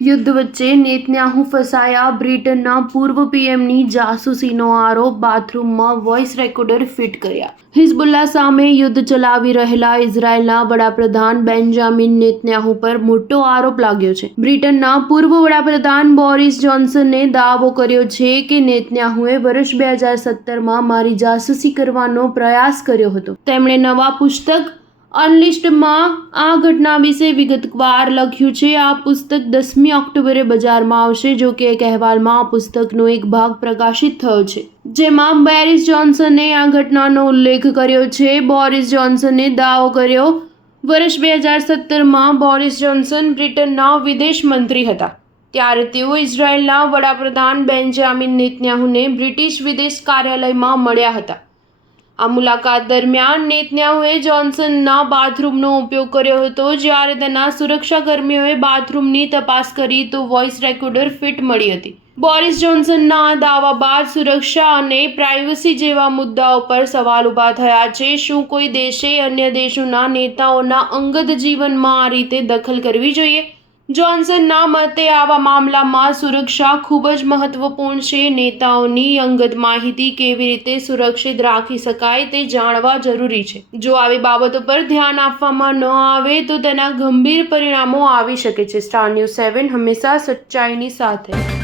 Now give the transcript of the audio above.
યુદ્ધ વચ્ચે નેતન્યાહુ ફસાયા, બ્રિટનના પૂર્વ પીએમની જાસૂસીનો આરોપ, બાથરૂમમાં વોઇસ રેકોર્ડર ફિટ કર્યા. હિઝબુલ્લા સામે યુદ્ધ ચલાવી રહેલા ઇઝરાયેલના વડાપ્રધાન બેન્જામિન નેતન્યાહુ પર મોટો આરોપ લાગ્યો છે. બ્રિટનના પૂર્વ વડાપ્રધાન બોરિસ જોન્સને દાવો કર્યો છે કે નેતન્યાહુએ વર્ષ 2017માં મારી જાસૂસી કરવાનો પ્રયાસ કર્યો હતો. તેમણે નવા પુસ્તક અનલિસ્ટમાં આ ઘટના વિશે વિગતવાર લખ્યું છે. આ પુસ્તક 10મી ઓક્ટોબરે બજારમાં આવશે. જો કે એક અહેવાલમાં આ પુસ્તકનો એક ભાગ પ્રકાશિત થયો છે, જેમાં બોરિસ જોન્સને આ ઘટનાનો ઉલ્લેખ કર્યો છે. બોરિસ જોન્સને દાવો કર્યો, વર્ષ 2017માં બોરિસ જોન્સન બ્રિટનના વિદેશ મંત્રી હતા. ત્યારે તેઓ ઇઝરાયેલના વડાપ્રધાન બેન્જામિન નેતન્યાહુને બ્રિટિશ વિદેશ કાર્યાલયમાં મળ્યા હતા. આ મુલાકાત દરમિયાન નેતન્યાહુએ જોન્સનના બાથરૂમનો ઉપયોગ કર્યો હતો. જ્યારે તેના સુરક્ષાકર્મીઓએ બાથરૂમની તપાસ કરી તો વોઇસ રેકોર્ડર ફિટ મળી હતી. બોરિસ જોન્સનના આ દાવા બાદ સુરક્ષા અને પ્રાઇવસી જેવા મુદ્દાઓ પર સવાલ ઊભા થયા છે. શું કોઈ દેશે અન્ય દેશોના નેતાઓના અંગત જીવનમાં આ રીતે દખલ કરવી જોઈએ? જોન્સનના મતે આવા મામલામાં સુરક્ષા ખૂબ જ મહત્વપૂર્ણ છે. નેતાઓની અંગત માહિતી કેવી રીતે સુરક્ષિત રાખી શકાય તે જાણવા જરૂરી છે. જો આવી બાબતો પર ધ્યાન આપવામાં ન આવે તો તેના ગંભીર પરિણામો આવી શકે છે. સ્ટાર ન્યૂઝ 7 હંમેશા સચ્ચાઈની સાથે.